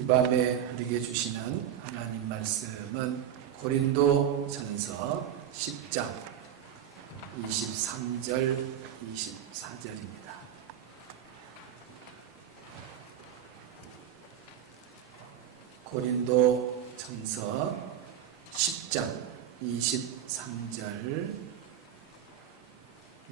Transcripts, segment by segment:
이 밤에 우리에게 주시는 하나님 말씀은 고린도 전서 10장 23절 24절입니다. 고린도 전서 10장 23절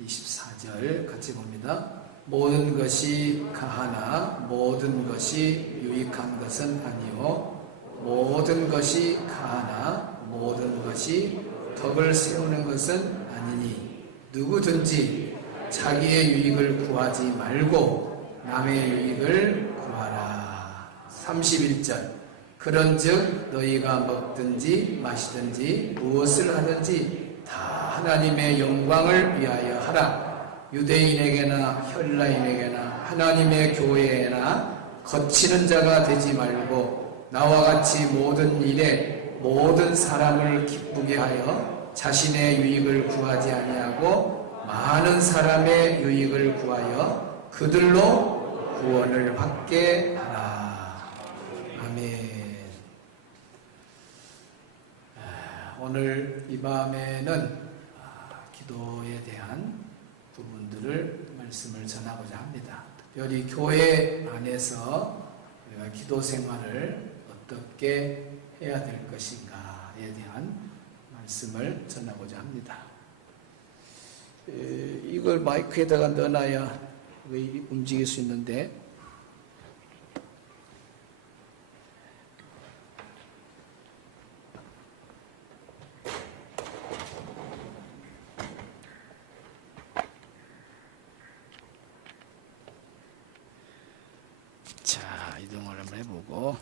24절 같이 봅니다. 모든 것이 가하나 모든 것이 유익한 것은 아니요 모든 것이 가하나 모든 것이 덕을 세우는 것은 아니니 누구든지 자기의 유익을 구하지 말고 남의 유익을 구하라. 31절 그런즉 너희가 먹든지 마시든지 무엇을 하든지 다 하나님의 영광을 위하여 하라. 유대인에게나 헬라인에게나 하나님의 교회에나 거치는 자가 되지 말고 나와 같이 모든 일에 모든 사람을 기쁘게 하여 자신의 유익을 구하지 아니하고 많은 사람의 유익을 구하여 그들로 구원을 받게 하라. 아멘. 오늘 이 밤에는 기도에 대한 부분들을 말씀을 전하고자 합니다. 특별히 교회 안에서 우리가 기도 생활을 어떻게 해야 될 것인가에 대한 말씀을 전하고자 합니다. 이걸 마이크에다가 넣어놔야 움직일 수 있는데 자, 이동을 한번 해보고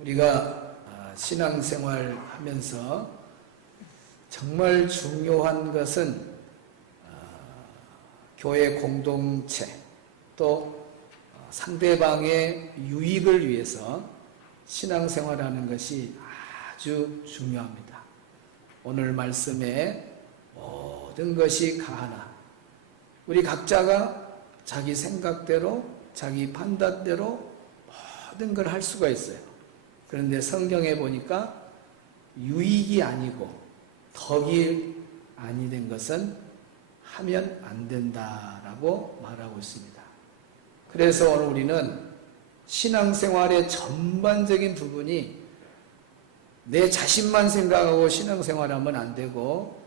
우리가 신앙생활 하면서 정말 중요한 것은 교회 공동체 또 상대방의 유익을 위해서 신앙생활하는 것이 아주 중요합니다. 오늘 말씀에 모든 것이 가하나 우리 각자가 자기 생각대로 자기 판단대로 모든 걸 할 수가 있어요. 그런데 성경에 보니까 유익이 아니고 덕이 아니 된 것은 하면 안 된다라고 말하고 있습니다. 그래서 오늘 우리는 신앙생활의 전반적인 부분이 내 자신만 생각하고 신앙생활하면 안 되고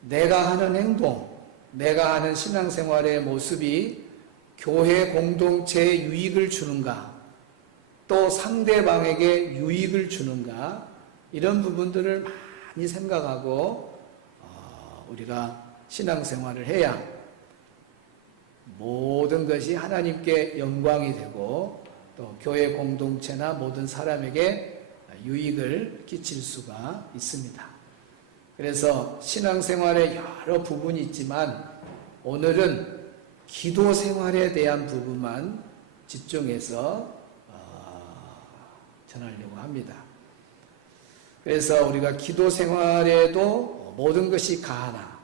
내가 하는 행동, 내가 하는 신앙생활의 모습이 교회 공동체에 유익을 주는가 또 상대방에게 유익을 주는가 이런 부분들을 많이 생각하고 우리가 신앙생활을 해야 모든 것이 하나님께 영광이 되고 또 교회 공동체나 모든 사람에게 유익을 끼칠 수가 있습니다. 그래서 신앙생활에 여러 부분이 있지만 오늘은 기도 생활에 대한 부분만 집중해서 전하려고 합니다. 그래서 우리가 기도 생활에도 모든 것이 가하나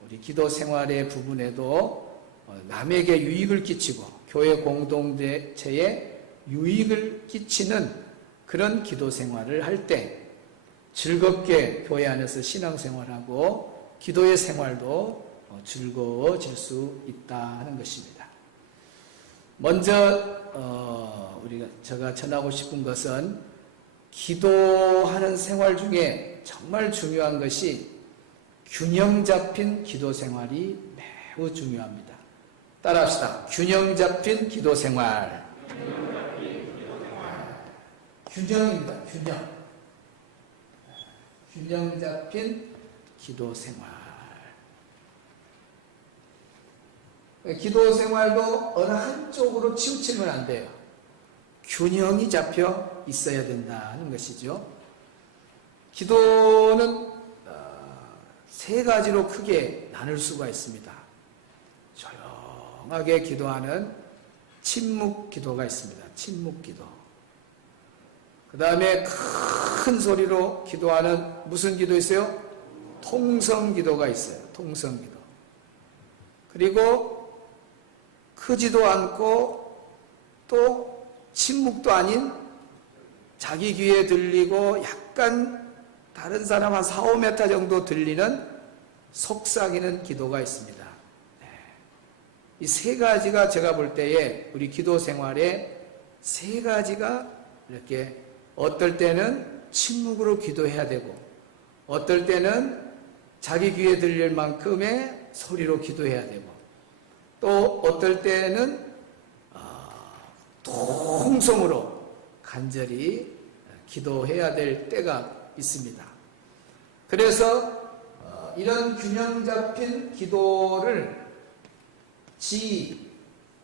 우리 기도 생활의 부분에도 남에게 유익을 끼치고 교회 공동체에 유익을 끼치는 그런 기도 생활을 할 때 즐겁게 교회 안에서 신앙생활하고 기도의 생활도 즐거워질 수 있다 하는 것입니다. 먼저 제가 전하고 싶은 것은 기도하는 생활 중에 정말 중요한 것이 균형 잡힌 기도 생활이 매우 중요합니다. 따라합시다. 균형 잡힌 기도 생활. 균형입니다. 균형. 균형 잡힌 기도 생활. 기도 생활도 어느 한쪽으로 치우치면 안 돼요. 균형이 잡혀 있어야 된다는 것이죠. 기도는 세 가지로 크게 나눌 수가 있습니다. 조용하게 기도하는 침묵 기도가 있습니다. 침묵 기도. 그 다음에 큰 소리로 기도하는 무슨 기도 있어요? 통성기도가 있어요. 통성기도. 그리고 크지도 않고 또 침묵도 아닌 자기 귀에 들리고 약간 다른 사람 한 4, 5m 정도 들리는 속삭이는 기도가 있습니다. 이 세 가지가 제가 볼 때에 우리 기도 생활에 세 가지가 이렇게 어떨 때는 침묵으로 기도해야 되고 어떨 때는 자기 귀에 들릴 만큼의 소리로 기도해야 되고 또 어떨 때는 통성으로 간절히 기도해야 될 때가 있습니다. 그래서 이런 균형 잡힌 기도를 지,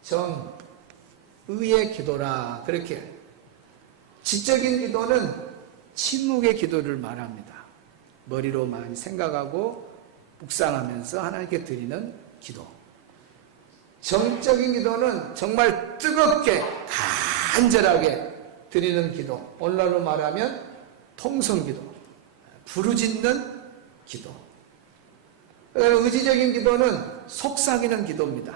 정, 의의 기도라 그렇게 지적인 기도는 침묵의 기도를 말합니다. 머리로 많이 생각하고 묵상하면서 하나님께 드리는 기도. 정적인 기도는 정말 뜨겁게 간절하게 드리는 기도. 오늘날로 말하면 통성기도, 부르짖는 기도. 의지적인 기도는 속삭이는 기도입니다.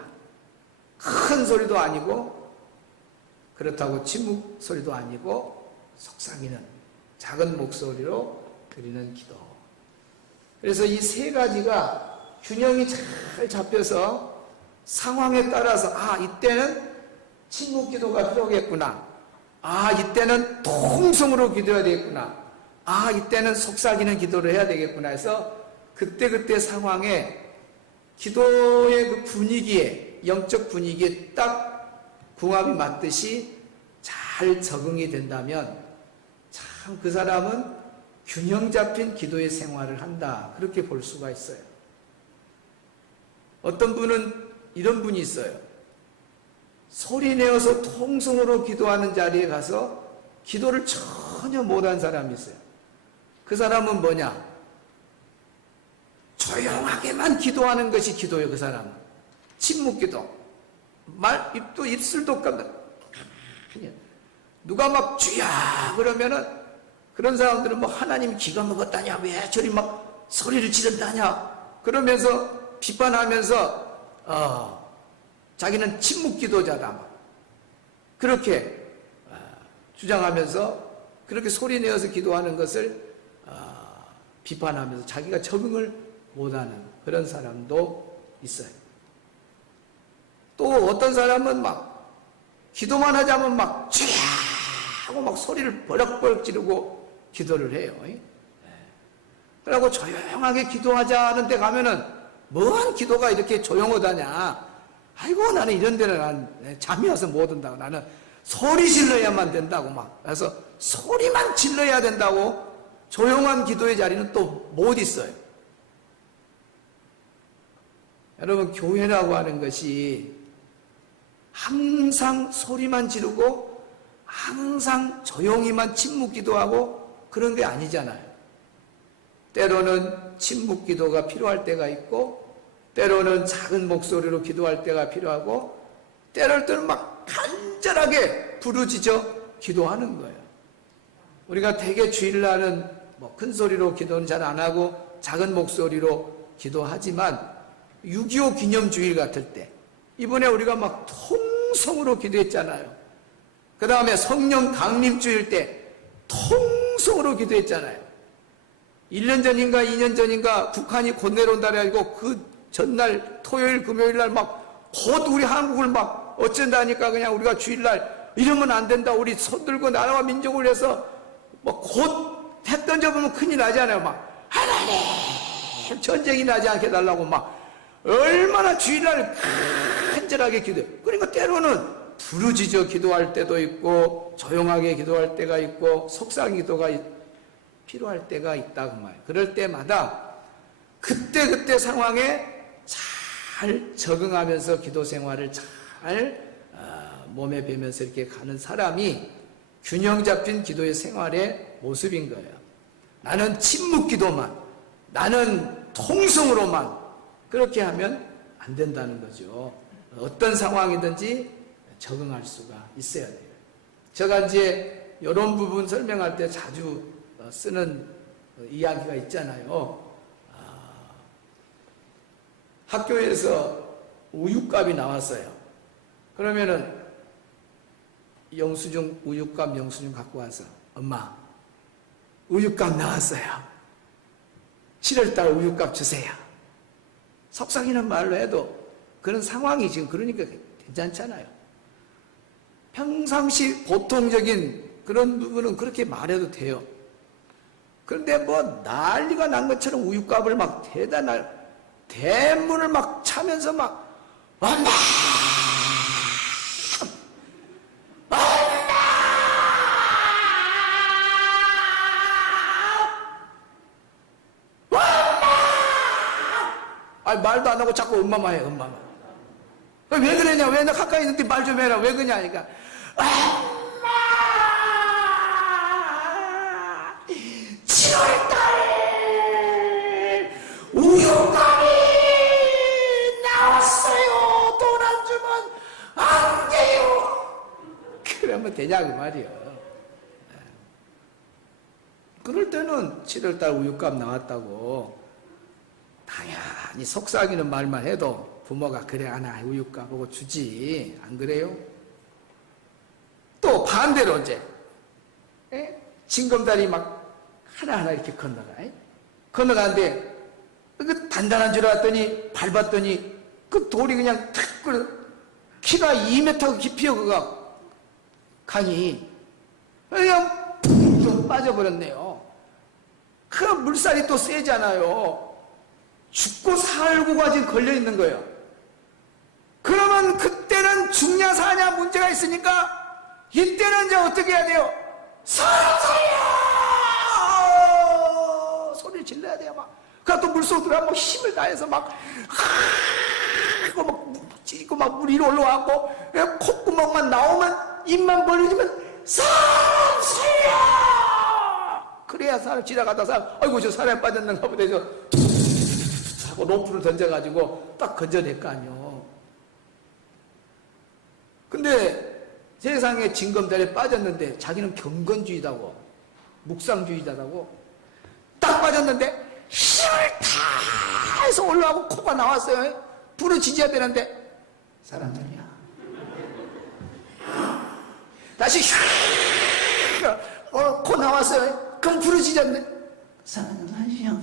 큰 소리도 아니고 그렇다고 침묵 소리도 아니고 속삭이는 작은 목소리로 드리는 기도. 그래서 이 세 가지가 균형이 잘 잡혀서 상황에 따라서 이때는 침묵 기도가 필요하겠구나. 이때는 통성으로 기도해야 되겠구나. 이때는 속삭이는 기도를 해야 되겠구나 해서 그때그때 상황에 기도의 그 분위기에 영적 분위기에 딱 궁합이 맞듯이 잘 적응이 된다면 참 그 사람은 균형 잡힌 기도의 생활을 한다 그렇게 볼 수가 있어요. 어떤 분은 이런 분이 있어요. 소리 내어서 통성으로 기도하는 자리에 가서 기도를 전혀 못한 사람이 있어요. 그 사람은 뭐냐? 조용하게만 기도하는 것이 기도예요. 그 사람은 침묵 기도. 입술도 깜짝. 누가 막 주야 그러면은 그런 사람들은 뭐 하나님이 기가 먹었다냐, 왜 저리 막 소리를 지른다냐 그러면서 비판하면서 자기는 침묵 기도자다 그렇게 주장하면서 그렇게 소리 내어서 기도하는 것을 비판하면서 자기가 적응을 못하는 그런 사람도 있어요. 또 어떤 사람은 막 기도만 하자면 막 쥐야 하고 막 소리를 버럭버럭 지르고 기도를 해요. 그러고 조용하게 기도하자는 데 가면은 뭐한 기도가 이렇게 조용하다냐. 아이고 나는 이런 데는 난 잠이 와서 못 온다고. 나는 소리 질러야만 된다고 막. 그래서 소리만 질러야 된다고 조용한 기도의 자리는 또 못 있어요. 여러분 교회라고 하는 것이 항상 소리만 지르고 항상 조용히만 침묵 기도하고 그런 게 아니잖아요. 때로는 침묵 기도가 필요할 때가 있고 때로는 작은 목소리로 기도할 때가 필요하고 때럴 때는 막 간절하게 부르짖어 기도하는 거예요. 우리가 대개 주일날은 뭐 큰 소리로 기도는 잘 안 하고 작은 목소리로 기도하지만 6.25 기념주일 같을 때 이번에 우리가 막 통성으로 기도했잖아요. 그 다음에 성령 강림주일 때 통성으로 기도했잖아요. 1년 전인가 2년 전인가 북한이 곧 내려온다 그래가지고 그 전날 토요일 금요일 날 막 곧 우리 한국을 막 어쩐다니까 그냥 우리가 주일날 이러면 안 된다. 우리 손들고 나라와 민족을 위해서 뭐 곧 해 던져보면 큰일 나잖아요. 막 하나님 전쟁이 나지 않게 달라고 막 얼마나 주일날 간절하게 기도해요. 그러니까 때로는 부르짖어 기도할 때도 있고 조용하게 기도할 때가 있고 속삭임 기도가 필요할 때가 있다고 말이에요. 그럴 때마다 그때 상황에 잘 적응하면서 기도 생활을 잘 몸에 배면서 이렇게 가는 사람이 균형 잡힌 기도의 생활의 모습인 거예요. 나는 침묵 기도만, 나는 통성으로만 그렇게 하면 안 된다는 거죠. 어떤 상황이든지 적응할 수가 있어야 돼요. 제가 이제 이런 부분 설명할 때 자주 쓰는 이야기가 있잖아요. 학교에서 우유값이 나왔어요. 그러면은 영수증, 우유값 영수증 갖고 와서 엄마, 우유값 나왔어요. 7월달 우유값 주세요. 속삭이는 말로 해도 그런 상황이 지금 그러니까 괜찮잖아요. 평상시 보통적인 그런 부분은 그렇게 말해도 돼요. 그런데 뭐 난리가 난 것처럼 우유값을 막 대문을 막 차면서 막 엄마! 아니, 말도 안 하고 자꾸 엄마만 해, 엄마만. 왜 그러냐? 왜 나 가까이 있는데 말 좀 해라. 왜 그러냐? 그러니까, 엄마! 7월달 우유값이 나왔어요. 돈 안 주면 안 돼요. 그러면 되냐, 그 말이요. 그럴 때는 7월달 우유값 나왔다고 당연히 속삭이는 말만 해도 부모가 그래 하나 우유값 보고 주지, 안 그래요? 또 반대로 이제 징검다리 막 하나하나 이렇게 건너가는데 그 단단한 줄 알았더니 밟았더니 그 돌이 그냥 탁 키가 2m 깊이요. 그가 강이 그냥 푹 빠져버렸네요. 그 물살이 또 세잖아요. 죽고 살고가 지금 걸려있는 거예요. 그러면 그때는 죽냐 사냐 문제가 있으니까 이때는 이제 어떻게 해야 돼요? 사람 살려! 소리를 질러야 돼요. 막. 그러니까 또 물속으로 들어가면 힘을 다해서 막 찌고 막 물 위로 올라가고 콧구멍만 나오면 입만 벌리면 사람 살려! 그래야 사람 지나가다 사람 아이고 저 사람 빠졌는가 보다 해서 하고 로프를 던져가지고 딱 건져낼 거 아니요. 근데 세상에 징검다리에 빠졌는데 자기는 경건주의다고 묵상주의자라고 딱 빠졌는데 힘을 다 해서 올라가고 코가 나왔어요. 부러지져야 되는데 사람들이야. 다시 코 나왔어요. 그럼 부러지졌네. 사람들이야.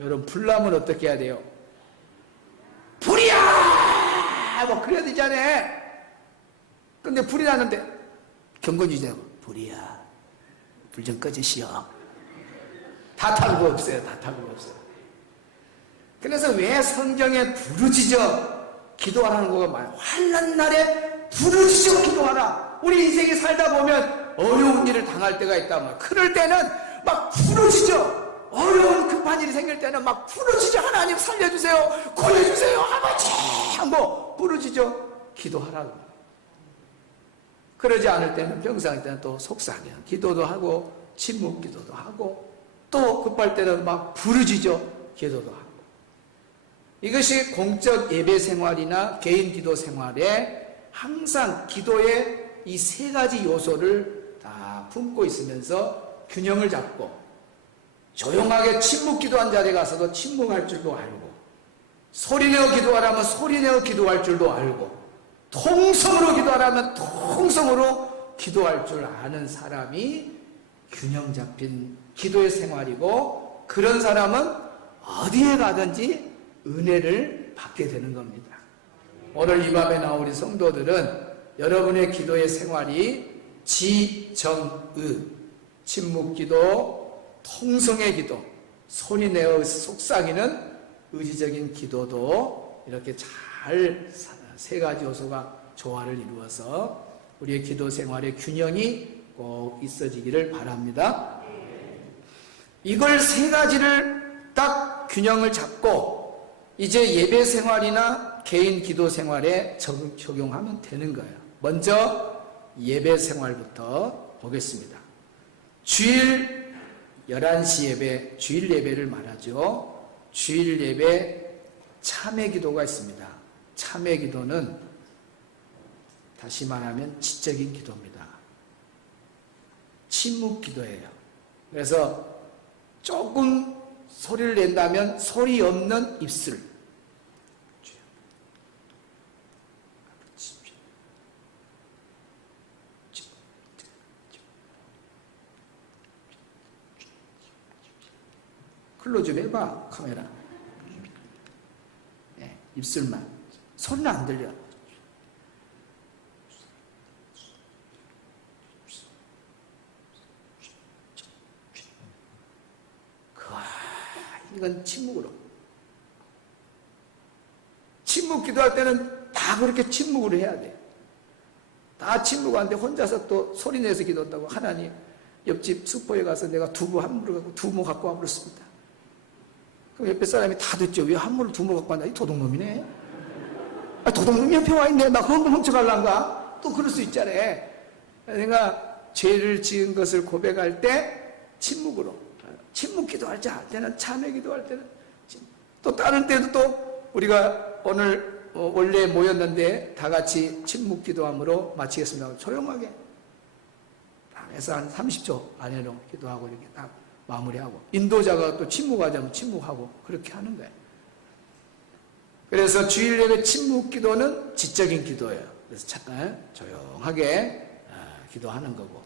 여러분 불나면 어떻게 해야 돼요? 불이야! 뭐 그래야 되잖아요. 근데 불이 나는데 경건주의자고 불이야. 불 좀 꺼주시오. 다 타고 없어요. 다 타고 없어요. 그래서 왜 성경에 부르짖어 기도하라는 거가 많아요. 환난 날에 부르짖어 기도하라. 우리 인생에 살다 보면 어려운 일을 당할 때가 있단 말이에요. 그럴 때는 막 부르짖어. 어려운 급한 일이 생길 때는 막 부르짖어. 하나님 살려주세요. 구해주세요. 아버지 하고 부르짖어 기도하라고. 그러지 않을 때는 병상일 때는 또 속삭여 기도도 하고 침묵 기도도 하고 또 급할 때는 막 부르짖어 기도도 하고. 이것이 공적 예배 생활이나 개인 기도 생활에 항상 기도의 이 세 가지 요소를 다 품고 있으면서 균형을 잡고 조용하게 침묵 기도한 자리에 가서도 침묵할 줄도 알고 소리내어 기도하라면 소리내어 기도할 줄도 알고 통성으로 기도하라면 통성으로 기도할 줄 아는 사람이 균형 잡힌 기도의 생활이고 그런 사람은 어디에 가든지 은혜를 받게 되는 겁니다. 오늘 이 밤에 나온 우리 성도들은 여러분의 기도의 생활이 지정의, 침묵 기도, 통성의 기도, 소리내어 속삭이는 의지적인 기도도 이렇게 잘 세 가지 요소가 조화를 이루어서 우리의 기도 생활의 균형이 꼭 있어지기를 바랍니다. 이걸 세 가지를 딱 균형을 잡고 이제 예배 생활이나 개인 기도 생활에 적용하면 되는 거예요. 먼저 예배 생활부터 보겠습니다. 주일 11시 예배, 주일 예배를 말하죠. 주일 예배 참회 기도가 있습니다. 참회 기도는 다시 말하면 지적인 기도입니다. 침묵 기도예요. 그래서 조금 소리를 낸다면 소리 없는 입술. 클로즈 좀 해봐, 카메라. 네, 입술만. 소리는 안 들려. 이건 침묵으로. 침묵 기도할 때는 다 그렇게 침묵으로 해야 돼. 다 침묵하는데 혼자서 또 소리 내서 기도한다고. 하나님, 옆집 슈퍼에 가서 내가 두부 한 무를 갖고 두부 갖고 와버렸습니다. 그럼 옆에 사람이 다 듣죠. 왜 한 무를 두부 갖고 왔나? 이 도둑놈이네. 아, 도둑놈이 옆에 와 있네. 나 그런 거 훔쳐갈란가? 또 그럴 수 있잖아. 내가 죄를 지은 것을 고백할 때 침묵으로. 침묵 기도할 때는, 참회 기도할 때는, 또 다른 때도 또 우리가 오늘 원래 모였는데 다 같이 침묵 기도함으로 마치겠습니다. 조용하게 딱 해서 한 30초 안에로 기도하고 이렇게 딱 마무리하고, 인도자가 또 침묵하자면 침묵하고 그렇게 하는 거예요. 그래서 주일 예배 침묵 기도는 지적인 기도예요. 그래서 조용하게 기도하는 거고,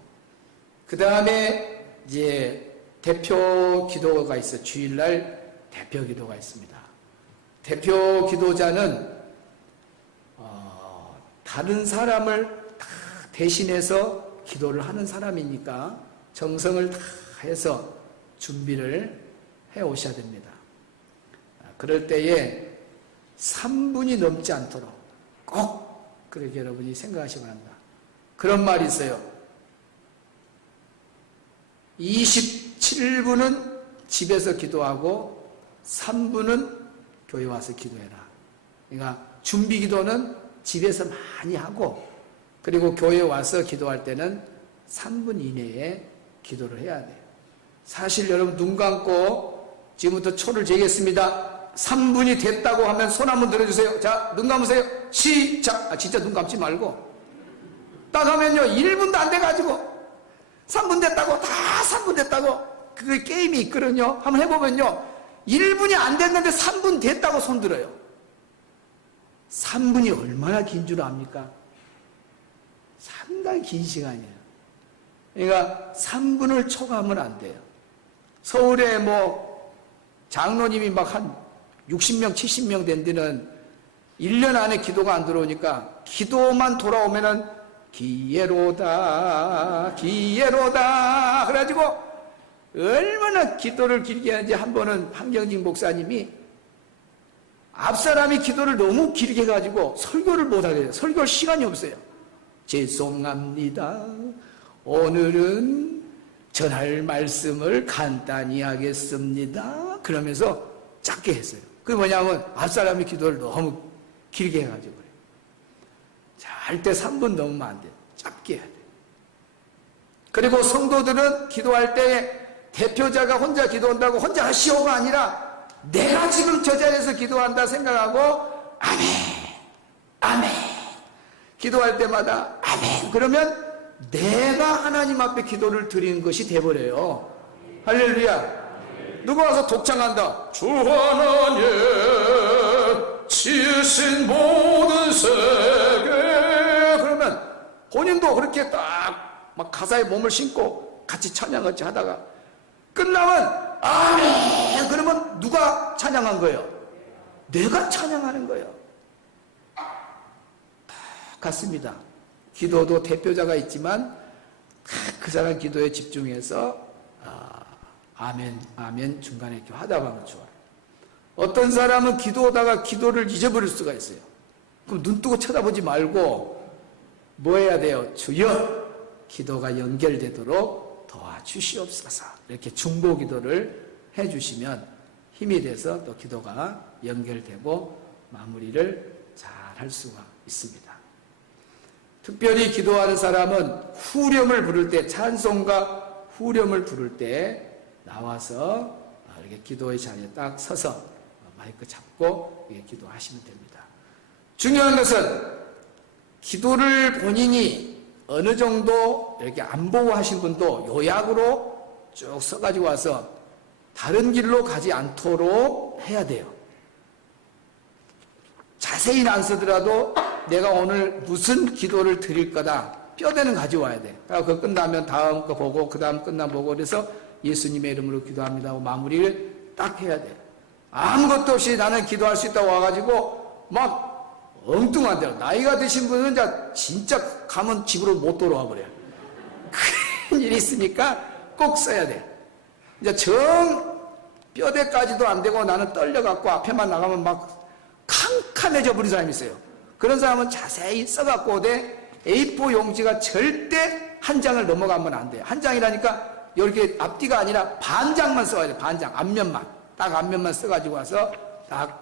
그 다음에 이제 대표 기도가 있어요. 주일날 대표 기도가 있습니다. 대표 기도자는 다른 사람을 다 대신해서 기도를 하는 사람이니까 정성을 다 해서 준비를 해 오셔야 됩니다. 그럴 때에 3분이 넘지 않도록 꼭 그렇게 여러분이 생각하시기 바랍니다. 그런 말이 있어요. 27분은 집에서 기도하고 3분은 교회 와서 기도해라. 그러니까 준비 기도는 집에서 많이 하고, 그리고 교회 와서 기도할 때는 3분 이내에 기도를 해야 돼요. 사실 여러분 눈 감고 지금부터 초를 재겠습니다. 3분이 됐다고 하면 손 한번 들어주세요. 자, 눈 감으세요. 시작. 진짜 눈 감지 말고 딱 하면요 1분도 안 돼가지고 3분 됐다고, 다 3분 됐다고, 그 게임이 있거든요. 한번 해보면요 1분이 안 됐는데 3분 됐다고 손 들어요. 3분이 얼마나 긴 줄 압니까? 상당히 긴 시간이에요. 그러니까 3분을 초과하면 안 돼요. 서울에 뭐 장로님이 막 한 60명 70명 된 데는 1년 안에 기도가 안 들어오니까 기도만 돌아오면은 기회로다 기회로다 그래가지고 얼마나 기도를 길게 하는지, 한 번은 황경진 목사님이 앞사람이 기도를 너무 길게 해가지고 설교를 못하게 해요. 설교할 시간이 없어요. 죄송합니다. 오늘은 전할 말씀을 간단히 하겠습니다. 그러면서 짧게 했어요. 그게 뭐냐면 앞사람이 기도를 너무 길게 해가지고 그래요. 할 때 3분 넘으면 안 돼요. 짧게 해야 돼요. 그리고 성도들은 기도할 때 대표자가 혼자 기도한다고 혼자 하시오가 아니라 내가 지금 저 자리에서 기도한다 생각하고 아멘, 아멘. 기도할 때마다 아멘. 그러면 내가 하나님 앞에 기도를 드리는 것이 돼버려요. 할렐루야. 누가 와서 독창한다. 주 하나님 지으신 모든 세계. 그러면 본인도 그렇게 딱 막 가사에 몸을 심고 같이 찬양같이 하다가 끝나면 아멘. 그러면 누가 찬양한 거예요? 내가 찬양하는 거예요. 같습니다. 기도도 대표자가 있지만 그 사람 기도에 집중해서 아멘, 아멘 중간에 이렇게 하다 보면 좋아요. 어떤 사람은 기도하다가 기도를 잊어버릴 수가 있어요. 그럼 눈 뜨고 쳐다보지 말고 뭐 해야 돼요? 주여 기도가 연결되도록 도와주시옵소서. 이렇게 중보 기도를 해주시면 힘이 돼서 또 기도가 연결되고 마무리를 잘 할 수가 있습니다. 특별히 기도하는 사람은 후렴을 부를 때, 찬송과 후렴을 부를 때 나와서 이렇게 기도의 자리에 딱 서서 마이크 잡고 기도하시면 됩니다. 중요한 것은 기도를 본인이 어느 정도 이렇게 안 보고 하신 분도 요약으로 쭉 써가지고 와서 다른 길로 가지 않도록 해야 돼요. 자세히는 안 쓰더라도 내가 오늘 무슨 기도를 드릴 거다. 뼈대는 가져와야 돼. 그거 끝나면 다음 거 보고 그 다음 끝나면 보고 그래서 예수님의 이름으로 기도합니다 하고 마무리를 딱 해야 돼. 아무것도 없이 나는 기도할 수 있다고 와가지고 막 엉뚱한 대로 나이가 드신 분은 진짜 가면 집으로 못 돌아와 버려요. 큰 일이 있으니까 꼭 써야 돼. 이제 정 뼈대까지도 안 되고 나는 떨려갖고 앞에만 나가면 막 캄캄해져 버린 사람이 있어요. 그런 사람은 자세히 써갖고 오되 A4 용지가 절대 한 장을 넘어가면 안 돼요. 한 장이라니까 이렇게 앞뒤가 아니라 반 장만 써야 돼. 반 장, 앞면만. 딱 앞면만 써가지고 와서 딱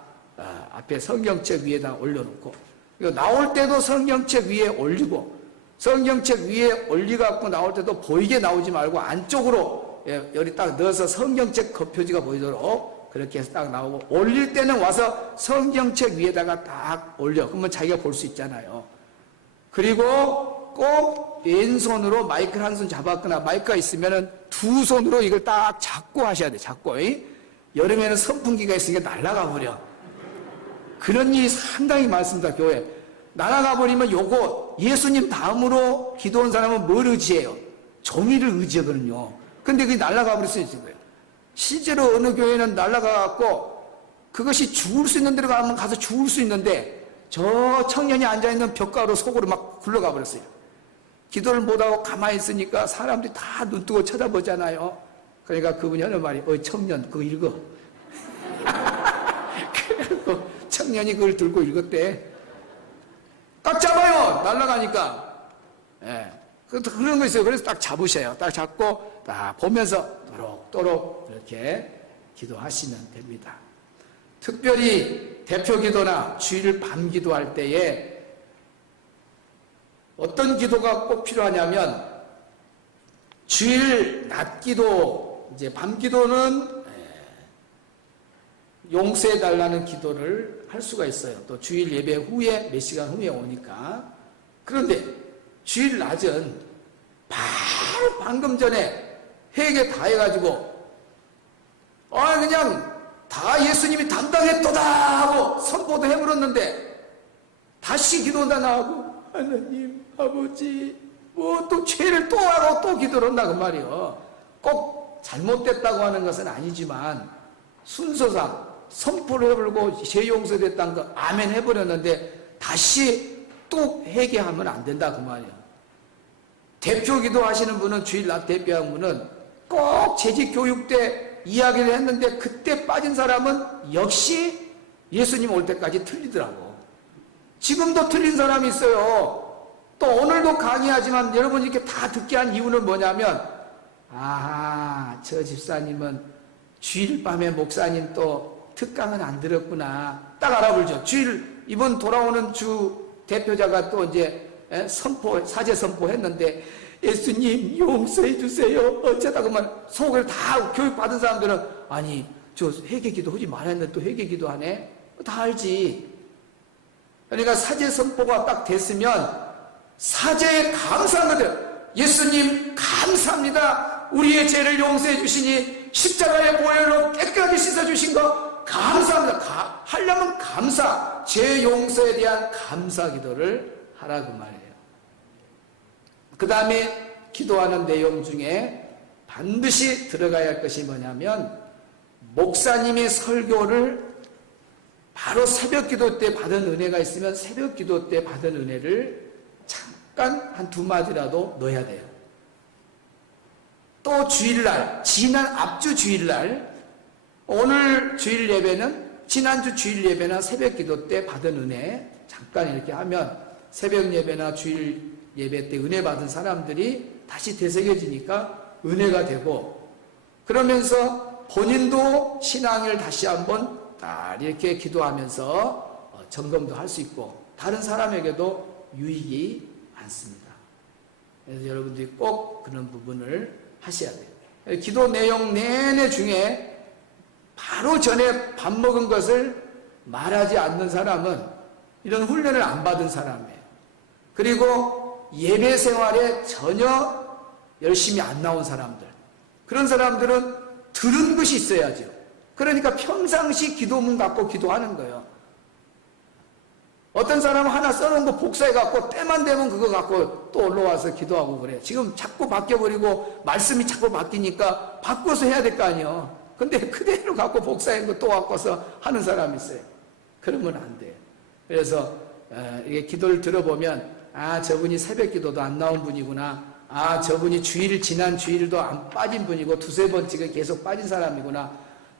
앞에 성경책 위에다 올려놓고 이거 나올 때도 성경책 위에 올리고 성경책 위에 올리갖고 나올 때도 보이게 나오지 말고 안쪽으로 여기 딱 넣어서 성경책 겉표지가 보이도록 그렇게 해서 딱 나오고 올릴 때는 와서 성경책 위에다가 딱 올려. 그러면 자기가 볼 수 있잖아요. 그리고 꼭 왼손으로 마이크를 한 손 잡았거나 마이크가 있으면은 두 손으로 이걸 딱 잡고 하셔야 돼. 잡고. 여름에는 선풍기가 있으니까 날아가 버려. 그런 일이 상당히 많습니다. 교회. 날아가 버리면 요거 예수님 다음으로 기도한 사람은 뭘 의지해요? 정의를 의지하거든요. 근데 그게 날아가 버릴 수 있는 거예요. 실제로 어느 교회는 날아가 갖고 그것이 죽을 수 있는 데로 가면 가서 죽을 수 있는데 저 청년이 앉아있는 벽가로 속으로 막 굴러가 버렸어요. 기도를 못하고 가만히 있으니까 사람들이 다 눈뜨고 쳐다보잖아요. 그러니까 그분이 하는 말이 청년 그거 읽어. 그래서 청년이 그걸 들고 읽었대. 딱 잡아요. 날아가니까. 예. 그런 거 있어요. 그래서 딱 잡으셔요. 딱 잡고 딱 보면서 또록 이렇게 기도하시면 됩니다. 특별히 대표 기도나 주일 밤 기도할 때에 어떤 기도가 꼭 필요하냐면 주일 낮 기도, 이제 밤 기도는 용서해 달라는 기도를 할 수가 있어요. 또 주일 예배 후에 몇 시간 후에 오니까. 그런데 주일 낮은 바로 방금 전에 회개 다 해가지고 그냥 다 예수님이 담당했도다 하고 선포도 해버렸는데 다시 기도한다 나오고 하나님 아버지 뭐 또 죄를 또 하고 또 기도를 한다 그 말이요. 꼭 잘못됐다고 하는 것은 아니지만 순서상 선포를 해버리고 죄 용서됐다는 거 아멘 해버렸는데 다시 또 회개하면 안 된다 그 말이에요. 대표 기도하시는 분은 주일 낮 대표한 분은 꼭 재직 교육 때 이야기를 했는데 그때 빠진 사람은 역시 예수님 올 때까지 틀리더라고. 지금도 틀린 사람이 있어요. 또 오늘도 강의하지만 여러분이 이렇게 다 듣게 한 이유는 뭐냐면 저 집사님은 주일 밤에 목사님 또 특강은 안 들었구나. 딱 알아보죠. 주일 이번 돌아오는 주 대표자가 또 이제 사제 선포했는데 예수님 용서해 주세요. 어쩌다 그만 속을 다 교육받은 사람들은 아니 저 회개기도 하지 말았는데 또 회개기도 하네. 다 알지. 그러니까 사제 선포가 딱 됐으면 사제에 감사한 거들. 예수님 감사합니다. 우리의 죄를 용서해 주시니 십자가의 보혈로 깨끗하게 씻어주신 거 감사합니다. 하려면 감사, 죄 용서에 대한 감사 기도를 하라고 말해요. 그 다음에 기도하는 내용 중에 반드시 들어가야 할 것이 뭐냐면 목사님의 설교를 바로 새벽 기도 때 받은 은혜가 있으면 새벽 기도 때 받은 은혜를 잠깐 한 두 마디라도 넣어야 돼요. 또 주일날, 지난 앞주 주일날, 오늘 주일 예배는 지난주 주일 예배나 새벽 기도 때 받은 은혜 잠깐 이렇게 하면 새벽 예배나 주일 예배 때 은혜 받은 사람들이 다시 되새겨지니까 은혜가 되고 그러면서 본인도 신앙을 다시 한번 딱 이렇게 기도하면서 점검도 할 수 있고 다른 사람에게도 유익이 많습니다. 그래서 여러분들이 꼭 그런 부분을 하셔야 돼요. 기도 내용 내내 중에 바로 전에 밥 먹은 것을 말하지 않는 사람은 이런 훈련을 안 받은 사람이에요. 그리고 예배 생활에 전혀 열심히 안 나온 사람들, 그런 사람들은 들은 것이 있어야죠. 그러니까 평상시 기도문 갖고 기도하는 거예요. 어떤 사람은 하나 써놓은 거 복사해 갖고 때만 되면 그거 갖고 또 올라와서 기도하고 그래. 지금 자꾸 바뀌어버리고 말씀이 자꾸 바뀌니까 바꿔서 해야 될 거 아니에요. 근데 그대로 갖고 복사한 거 또 바꿔서 하는 사람이 있어요. 그러면 안 돼요. 그래서 이게 기도를 들어보면 아, 저분이 새벽 기도도 안 나온 분이구나. 아, 저분이 지난 주일도 안 빠진 분이고 두세 번 지금 계속 빠진 사람이구나.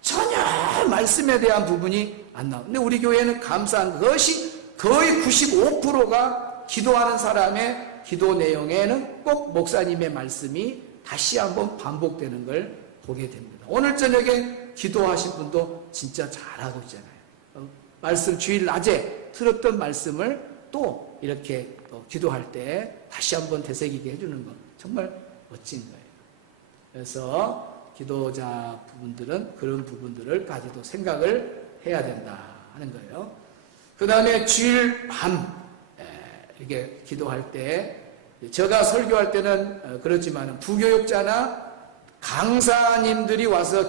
전혀 말씀에 대한 부분이 안 나와. 근데 우리 교회는 감사한 것이 거의 95%가 기도하는 사람의 기도 내용에는 꼭 목사님의 말씀이 다시 한번 반복되는 걸 보게 됩니다. 오늘 저녁에 기도하신 분도 진짜 잘하고 있잖아요. 말씀 주일 낮에 들었던 말씀을 또 이렇게 또 기도할 때 다시 한번 되새기게 해주는 것 정말 멋진 거예요. 그래서 기도자 부분들은 그런 부분들을까지도 생각을 해야 된다 하는 거예요. 그 다음에 주일 밤 이렇게 기도할 때 제가 설교할 때는 그렇지만 부교육자나 강사님들이 와서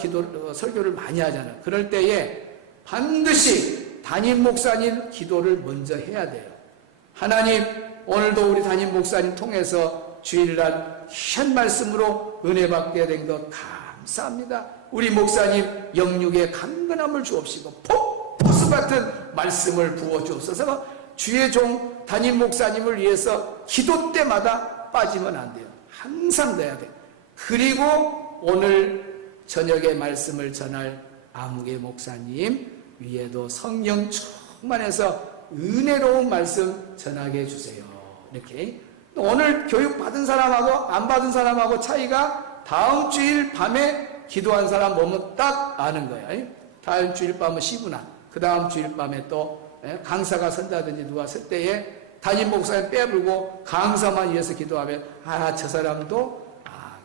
설교를 많이 하잖아요. 그럴 때에 반드시 담임 목사님 기도를 먼저 해야 돼요. 하나님, 오늘도 우리 담임 목사님 통해서 주일날 귀한 말씀으로 은혜 받게 된 것 감사합니다. 우리 목사님 영육에 강건함을 주옵시고 폭포수 같은 말씀을 부어주옵소서. 주의 종 담임 목사님을 위해서 기도 때마다 빠지면 안 돼요. 항상 돼야 돼요. 그리고 오늘 저녁에 말씀을 전할 아무개 목사님 위에도 성령 충만해서 은혜로운 말씀 전하게 해주세요. 이렇게 오늘 교육 받은 사람하고 안 받은 사람하고 차이가 다음 주일 밤에 기도한 사람 보면 딱 아는 거예요. 다음 주일 밤은 쉬구나. 그 다음 주일 밤에 또 강사가 선다든지 누가 설 때에 담임 목사님 빼불고 강사만 위해서 기도하면 아, 저 사람도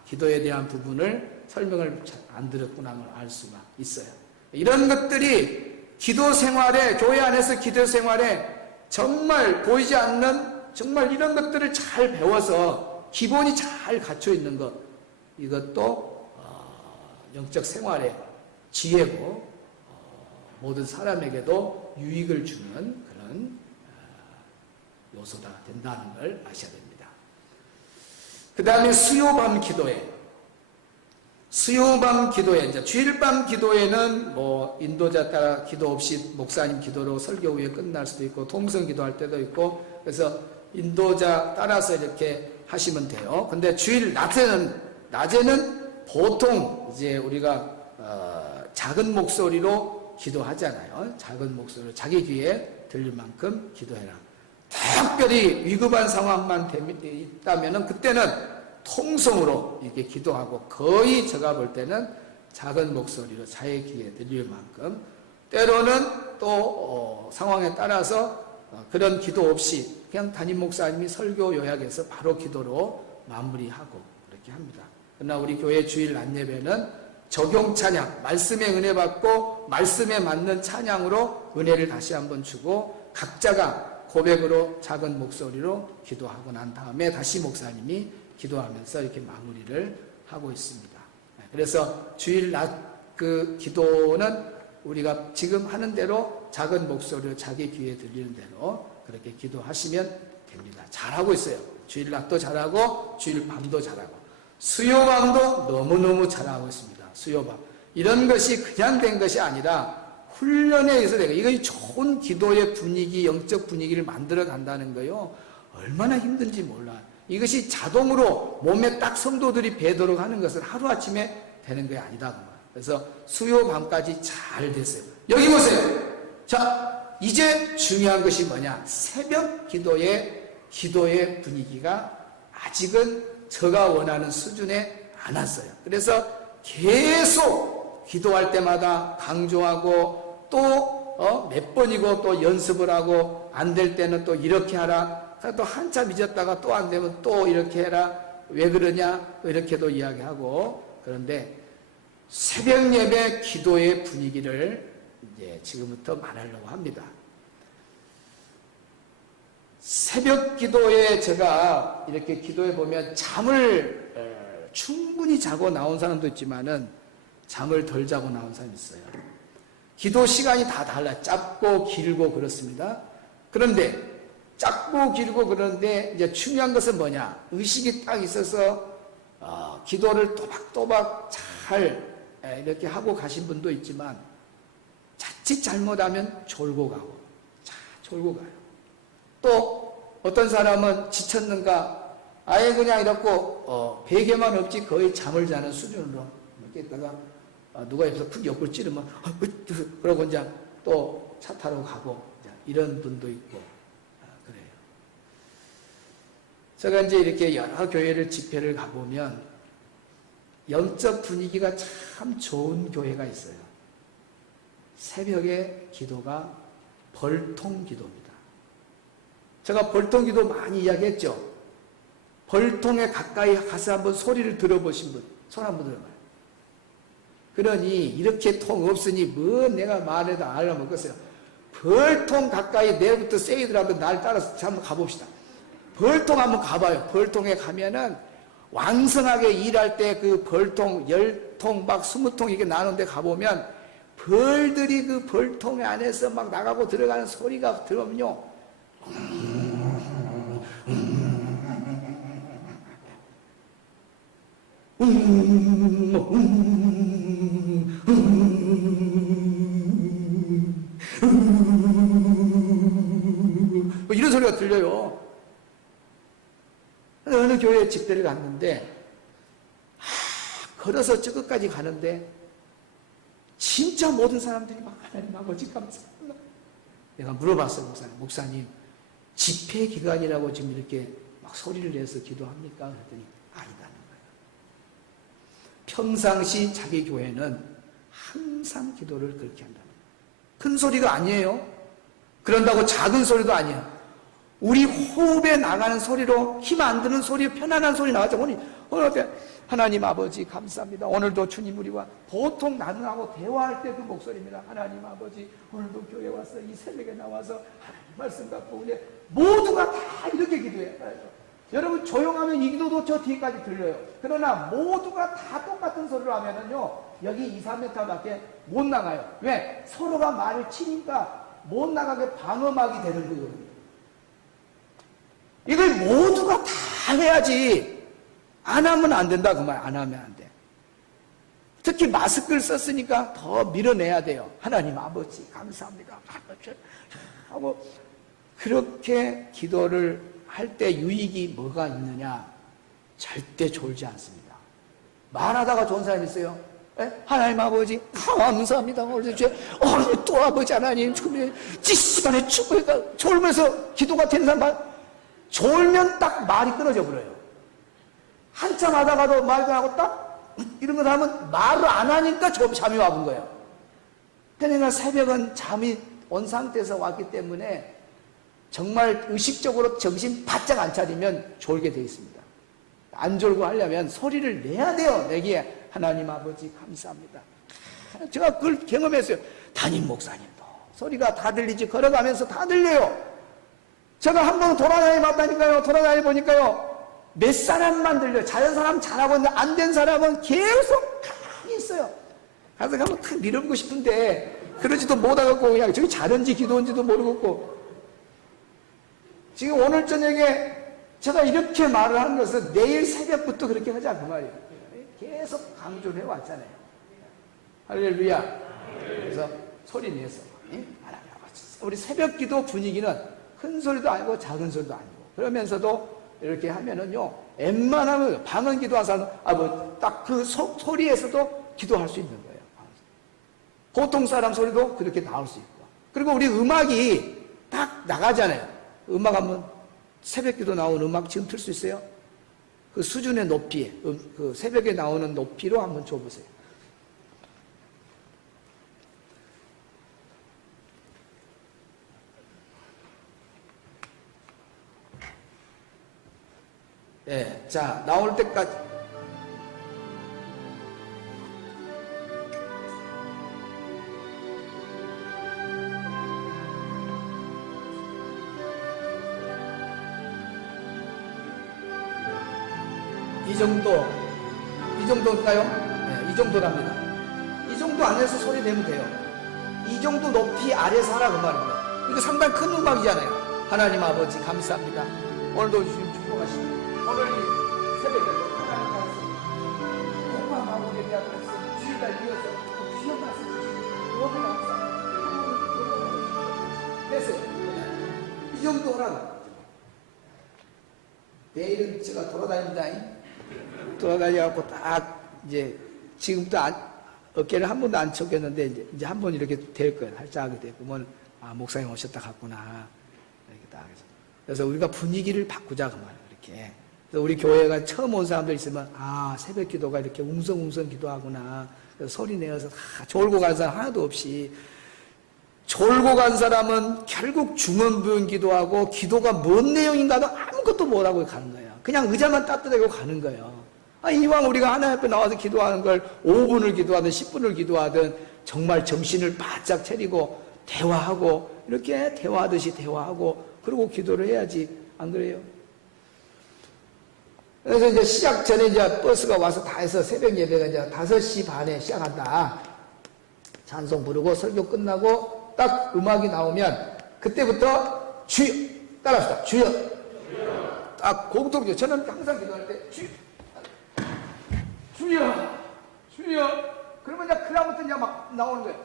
기도에 대한 부분을 설명을 잘 안 들었구나 알 수가 있어요. 이런 것들이 기도 생활에, 교회 안에서 기도 생활에 정말 보이지 않는 정말 이런 것들을 잘 배워서 기본이 잘 갖춰 있는 것, 이것도 영적 생활의 지혜고 모든 사람에게도 유익을 주는 그런 요소가 된다는 걸 아셔야 됩니다. 그 다음에 수요밤 기도회. 수요밤 기도회, 이제 주일밤 기도회는 뭐 인도자 따라 기도 없이 목사님 기도로 설교 후에 끝날 수도 있고 통성 기도할 때도 있고 그래서 인도자 따라서 이렇게 하시면 돼요. 근데 주일 낮에는 보통 이제 우리가 작은 목소리로 기도하잖아요. 작은 목소리로 자기 귀에 들릴 만큼 기도해라. 특별히 위급한 상황만 있다면은 그때는 통성으로 이렇게 기도하고 거의 제가 볼 때는 작은 목소리로 자기 귀에 들릴 만큼 때로는 또 상황에 따라서 그런 기도 없이 그냥 담임 목사님이 설교 요약해서 바로 기도로 마무리하고 그렇게 합니다. 그러나 우리 교회 주일 낮 예배는 적용 찬양, 말씀의 은혜 받고 말씀에 맞는 찬양으로 은혜를 다시 한번 주고 각자가 고백으로 작은 목소리로 기도하고 난 다음에 다시 목사님이 기도하면서 이렇게 마무리를 하고 있습니다. 그래서 주일 낮 그 기도는 우리가 지금 하는 대로 작은 목소리로 자기 귀에 들리는 대로 그렇게 기도하시면 됩니다. 잘하고 있어요. 주일 낮도 잘하고 주일 밤도 잘하고 수요밤도 너무너무 잘하고 있습니다. 수요밤. 이런 것이 그냥 된 것이 아니라 훈련에 의해서 내가 이것이 좋은 기도의 분위기, 영적 분위기를 만들어 간다는 거요. 얼마나 힘든지 몰라요. 이것이 자동으로 몸에 딱 성도들이 배도록 하는 것은 하루아침에 되는 게 아니다. 그래서 수요 밤까지 잘 됐어요. 여기 보세요. 자, 이제 중요한 것이 뭐냐. 새벽 기도의 분위기가 아직은 제가 원하는 수준에 안 왔어요. 그래서 계속 기도할 때마다 강조하고 또 몇 번이고 또 연습을 하고 안 될 때는 또 이렇게 하라. 또 한참 잊었다가 또 안 되면 또 이렇게 해라. 왜 그러냐? 이렇게도 이야기하고 그런데 새벽 예배 기도의 분위기를 이제 지금부터 말하려고 합니다. 새벽 기도에 제가 이렇게 기도해 보면 잠을 충분히 자고 나온 사람도 있지만은 잠을 덜 자고 나온 사람이 있어요. 기도 시간이 다 달라. 짧고 길고 그렇습니다. 그런데 짧고 길고 그런데 이제 중요한 것은 뭐냐? 의식이 딱 있어서 기도를 또박또박 잘 이렇게 하고 가신 분도 있지만 자칫 잘못하면 졸고 가고 졸고 가요. 또 어떤 사람은 지쳤는가 아예 그냥 이렇고 베개만 없지 거의 잠을 자는 수준으로 이렇게 있다가 누가 옆에서 큰 옆을 찌르면 그러고 이제 또 차 타러 가고 이런 분도 있고 그래요. 제가 이제 이렇게 여러 교회를 집회를 가보면 영적 분위기가 참 좋은 교회가 있어요. 새벽에 기도가 벌통 기도입니다. 제가 벌통 기도 많이 이야기했죠. 벌통에 가까이 가서 한번 소리를 들어보신 분, 손 한번 들어봐요. 그러니 이렇게 통 없으니 뭐 내가 말해도 알아먹겠어요. 벌통 가까이 내일부터 세이드라도 날 따라서 한번 가봅시다. 벌통 한번 가봐요. 벌통에 가면은 왕성하게 일할 때 그 벌통 10통 막 20통 이렇게 나누는데 가보면 벌들이 그 벌통 안에서 막 나가고 들어가는 소리가 들으면요. 뭐 이런 소리가 들려요. 어느 교회 집회를 갔는데 걸어서 저 끝까지 가는데 진짜 모든 사람들이 막 하나님 아버지 감사합니다. 내가 물어봤어요. 목사님 집회 기간이라고 지금 이렇게 막 소리를 내서 기도합니까? 그랬더니 아니다는 거예요. 평상시 자기 교회는 항상 기도를 그렇게 한다는 거예요. 큰 소리가 아니에요. 그런다고 작은 소리도 아니에요. 우리 호흡에 나가는 소리로 힘 안 드는 소리, 편안한 소리 나왔죠. 오늘 어때? 하나님 아버지 감사합니다. 오늘도 주님 우리와 보통 나누고 대화할 때 그 목소리입니다. 하나님 아버지 오늘도 교회 와서 이 새벽에 나와서 하나님 말씀 갖고 우리 모두가 다 이렇게 기도해요. 여러분 조용하면 이 기도도 저 뒤에까지 들려요. 그러나 모두가 다 똑같은 소리를 하면은요 여기 2, 3m밖에 못 나가요. 왜? 서로가 말을 치니까 못 나가게 방어막이 되는 거거든요. 이걸 모두가 다 해야지. 안 하면 안 된다 그 말. 안 하면 안 돼. 특히 마스크를 썼으니까 더 밀어내야 돼요. 하나님 아버지 감사합니다. 하고 그렇게 기도를 할 때 유익이 뭐가 있느냐? 절대 졸지 않습니다. 말하다가 좋은 사람 있어요. 하나님 아버지 감사합니다. 오늘 또 아버지 하나님 시간에 축구니까 졸면서 기도가 되는 사람 졸면 딱 말이 끊어져 버려요. 한참 하다가도 말도 하고 딱 이런 거 하면 말을 안 하니까 잠이 와본 거예요. 그러니까 새벽은 잠이 온 상태에서 왔기 때문에 정말 의식적으로 정신 바짝 안 차리면 졸게 되어 있습니다. 안 졸고 하려면 소리를 내야 돼요. 내기에 하나님 아버지 감사합니다. 제가 그걸 경험했어요. 담임 목사님도 소리가 다 들리지 걸어가면서 다 들려요. 제가 한 번 돌아다니 봤다니까요. 돌아다니 보니까요. 몇 사람만 들려요. 자연 사람 잘하고 있는데 안 된 사람은 계속 가만히 있어요. 가서 한번 탁 밀어보고 싶은데 그러지도 못하겠고 그냥 저기 자는지 기도인지도 모르겠고 지금 오늘 저녁에 제가 이렇게 말을 하는 것은 내일 새벽부터 그렇게 하자 그 말이에요. 계속 강조를 해왔잖아요. 할렐루야. 그래서 소리 내서 우리 새벽 기도 분위기는 큰 소리도 아니고 작은 소리도 아니고 그러면서도 이렇게 하면은요 웬만하면 방언 기도한 사람은 딱 그 소리에서도 기도할 수 있는 거예요. 보통 사람 소리도 그렇게 나올 수 있고 그리고 우리 음악이 딱 나가잖아요. 음악 한번 새벽 기도 나오는 음악 지금 틀 수 있어요? 그 수준의 높이, 그 새벽에 나오는 높이로 한번 줘보세요. 예, 자, 나올 때까지. 이 정도일까요? 네, 이 정도랍니다. 이 정도 안에서 소리 내면 돼요. 이 정도 높이 아래서 하라 그 말입니다. 이거 상당히 큰 음악이잖아요. 하나님 아버지 감사합니다. 오늘도 주님 축복하시고 오늘 이 새벽에 하나님 말씀 공감하고 얘기한 말씀 주일날 이어서 귀한 말씀 주시고 너무 감사합니다. 됐어요. 이 정도 하라. 내일은 제가 돌아다닙니다. 돌아다녀갖고 딱 이제 지금부터 어깨를 한 번도 안 쳤겠는데 이제 한 번 이렇게 될 거예요. 활짝하게 되고 목사님 오셨다 갔구나 이렇게 딱 해서. 그래서 우리가 분위기를 바꾸자 그 말이에요. 이렇게. 그래서 우리 교회가 처음 온 사람들 있으면 새벽 기도가 이렇게 웅성웅성 기도하구나. 그래서 소리 내어서 다 졸고 간 사람 하나도 없이. 졸고 간 사람은 결국 중언부연 기도하고 기도가 뭔 내용인가도 아무것도 모르고 가는 거예요. 그냥 의자만 따뜻하게 가는 거예요. 이왕 우리가 하나님 앞에 나와서 기도하는 걸 5분을 기도하든 10분을 기도하든 정말 정신을 바짝 차리고 대화하고 이렇게 대화하듯이 대화하고 그러고 기도를 해야지. 안 그래요? 그래서 이제 시작 전에 이제 버스가 와서 다 해서 새벽 예배가 이제 5시 반에 시작한다. 찬송 부르고 설교 끝나고 딱 음악이 나오면 그때부터 주여 따라합시다. 주여. 딱 공통적. 저는 항상 기도할 때 주여. 그러면 이제 그다음부터 이제 막 나오는 거예요.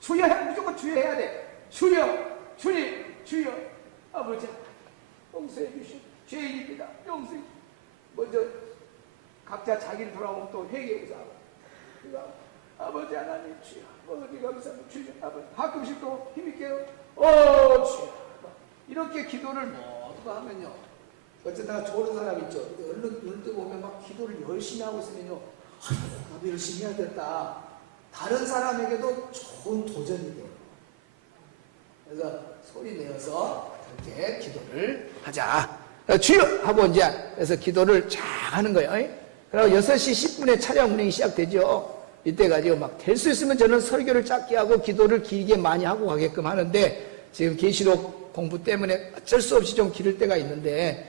주여 무조건 주여 해야 돼. 주여. 아버지 용서해 주시오. 죄인입니다. 용서해. 먼저 각자 자기를 돌아오면 또 회개해서 아버지 하나님 주여. 어디 감사합니다. 주여. 아버지 가끔씩 또 힘있게요. 주여. 이렇게 기도를 모두가 하면요. 어쨌다가 좋은 사람 있죠. 얼른 눈 뜨고 보면 막 기도를 열심히 하고 있으면요. 나도 열심히 해야겠다. 다른 사람에게도 좋은 도전이 돼요. 그래서 소리 내어서 그렇게 기도를 하자. 주여! 하고 이제 그래서 기도를 쫙 하는 거예요. 그리고 6시 10분에 차량 운행이 시작되죠. 이때까지 막 될 수 있으면 저는 설교를 짧게 하고 기도를 길게 많이 하고 가게끔 하는데 지금 계시록 공부 때문에 어쩔 수 없이 좀 기를 때가 있는데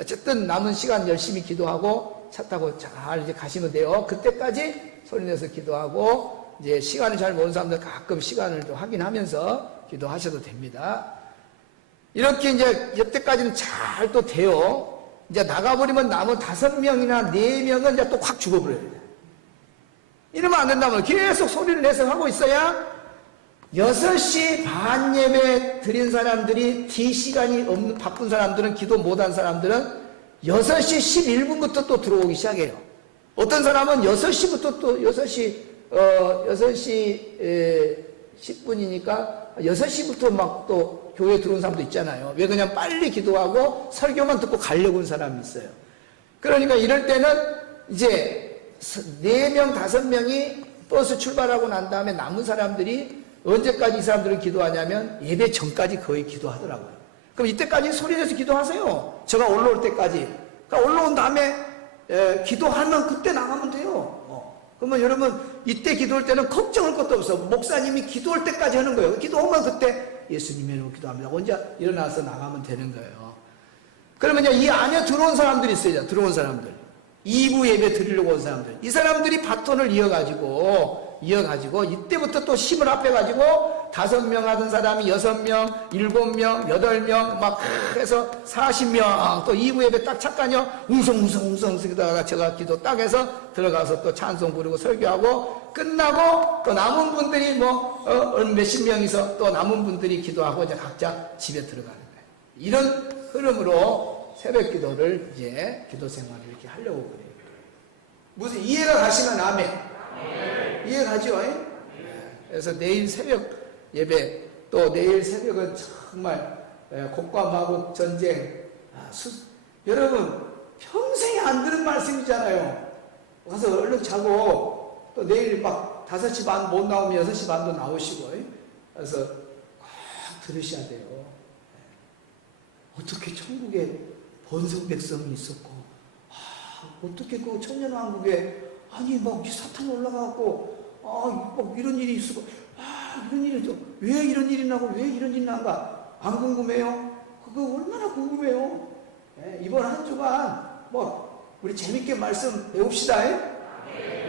어쨌든 남은 시간 열심히 기도하고 차 타고 잘 이제 가시면 돼요. 그때까지 소리 내서 기도하고 이제 시간을 잘 모르는 사람들 가끔 시간을 또 확인하면서 기도하셔도 됩니다. 이렇게 이제 여태까지는 잘 또 돼요. 이제 나가버리면 남은 5명이나 4명은 이제 또 확 죽어버려야 돼. 이러면 안 된다면 계속 소리를 내서 하고 있어야 6시 반 예배 드린 사람들이 뒤 시간이 없는 바쁜 사람들은 기도 못한 사람들은 6시 11분부터 또 들어오기 시작해요. 어떤 사람은 6시부터 또 6시 10분이니까 6시부터 막 또 교회에 들어온 사람도 있잖아요. 왜 그냥 빨리 기도하고 설교만 듣고 가려고 온 사람이 있어요. 그러니까 이럴 때는 이제 4명, 5명이 버스 출발하고 난 다음에 남은 사람들이 언제까지 이 사람들은 기도하냐면 예배 전까지 거의 기도하더라고요. 그럼 이때까지 소리 내서 기도하세요. 제가 올라올 때까지. 그러니까 올라온 다음에 기도하면 그때 나가면 돼요. 그러면 여러분 이때 기도할 때는 걱정할 것도 없어. 목사님이 기도할 때까지 하는 거예요. 기도하면 그때 예수님의 이름으로 기도합니다. 혼자 일어나서 나가면 되는 거예요. 그러면 이제 이 안에 들어온 사람들이 있어요. 들어온 사람들. 2부 예배 드리려고 온 사람들. 이 사람들이 바톤을 이어가지고 이때부터 또 힘을 합해가지고 5명 하던 사람이 6명, 7명, 8명 막 해서 40명 또 2부 예배 딱 잠깐요 웅성웅성 쓰다가 제가 기도 딱 해서 들어가서 또 찬송 부르고 설교하고 끝나고 또 남은 분들이 몇십 명이서 또 남은 분들이 기도하고 이제 각자 집에 들어가는 거예요. 이런 흐름으로 새벽 기도를 이제 기도 생활을 이렇게 하려고 그래요. 무슨 이해가 가시면 아멘. 이해가죠? 그래서 내일 새벽 예배 또 내일 새벽은 정말 곡과 전쟁 여러분 평생에 안 들은 말씀이잖아요. 가서 얼른 자고 또 내일 막 5시 반 못 나오면 6시 반도 나오시고 그래서 꼭 들으셔야 돼요. 어떻게 천국에 번성 백성이 있었고 어떻게 그 천년왕국에 막 사탄 올라가고 막 이런 일이 있었고 이런 일이 왜 이런 일이 나고 왜 이런 일이 나가 안 궁금해요? 그거 얼마나 궁금해요? 이번 한 주간 우리 재밌게 말씀 배웁시다.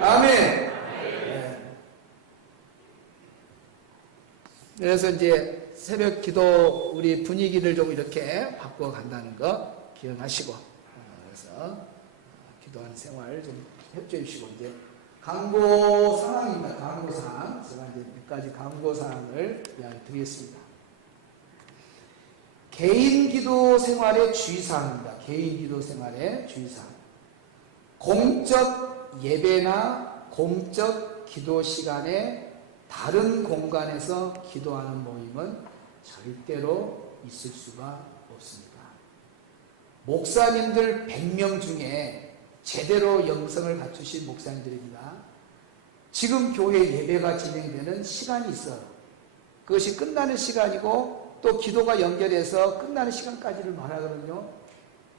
아멘. 네. 그래서 이제 새벽 기도 우리 분위기를 좀 이렇게 바꿔 간다는 거 기억하시고, 그래서 기도하는 생활 좀 협조해 주시고, 이제 강고 사항입니다. 강고 사항. 제가 이제 몇 가지 강고 사항을 이야기 드리겠습니다. 개인 기도 생활의 주의사항입니다. 개인 기도 생활의 주의사항. 공적 예배나 공적 기도 시간에 다른 공간에서 기도하는 모임은 절대로 있을 수가 없습니다. 목사님들 100명 중에 제대로 영성을 갖추신 목사님들입니다. 지금 교회 예배가 진행되는 시간이 있어요. 그것이 끝나는 시간이고 또 기도가 연결해서 끝나는 시간까지를 말하거든요.